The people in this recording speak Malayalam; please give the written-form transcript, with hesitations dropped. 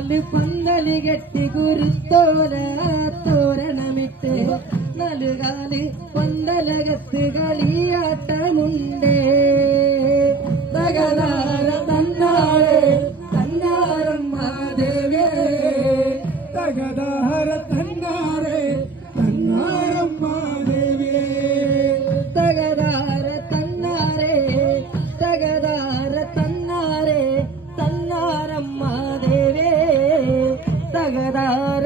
നാല് പന്തല് കെട്ടി കുരുത്തോല തോരണമിട്ട് നാലുകാല് പന്തലകത്ത് കളിയാട്ടമുണ്ടേ തകതാര തന്നാരെ തന്നാരം മാധവേ തകതാര തന്നാരെ തന്നാരം മാധവേ തകതാര തന്നാരെ തകതാര തന്നാരെ തന്നാരം മാധവേ തകതാര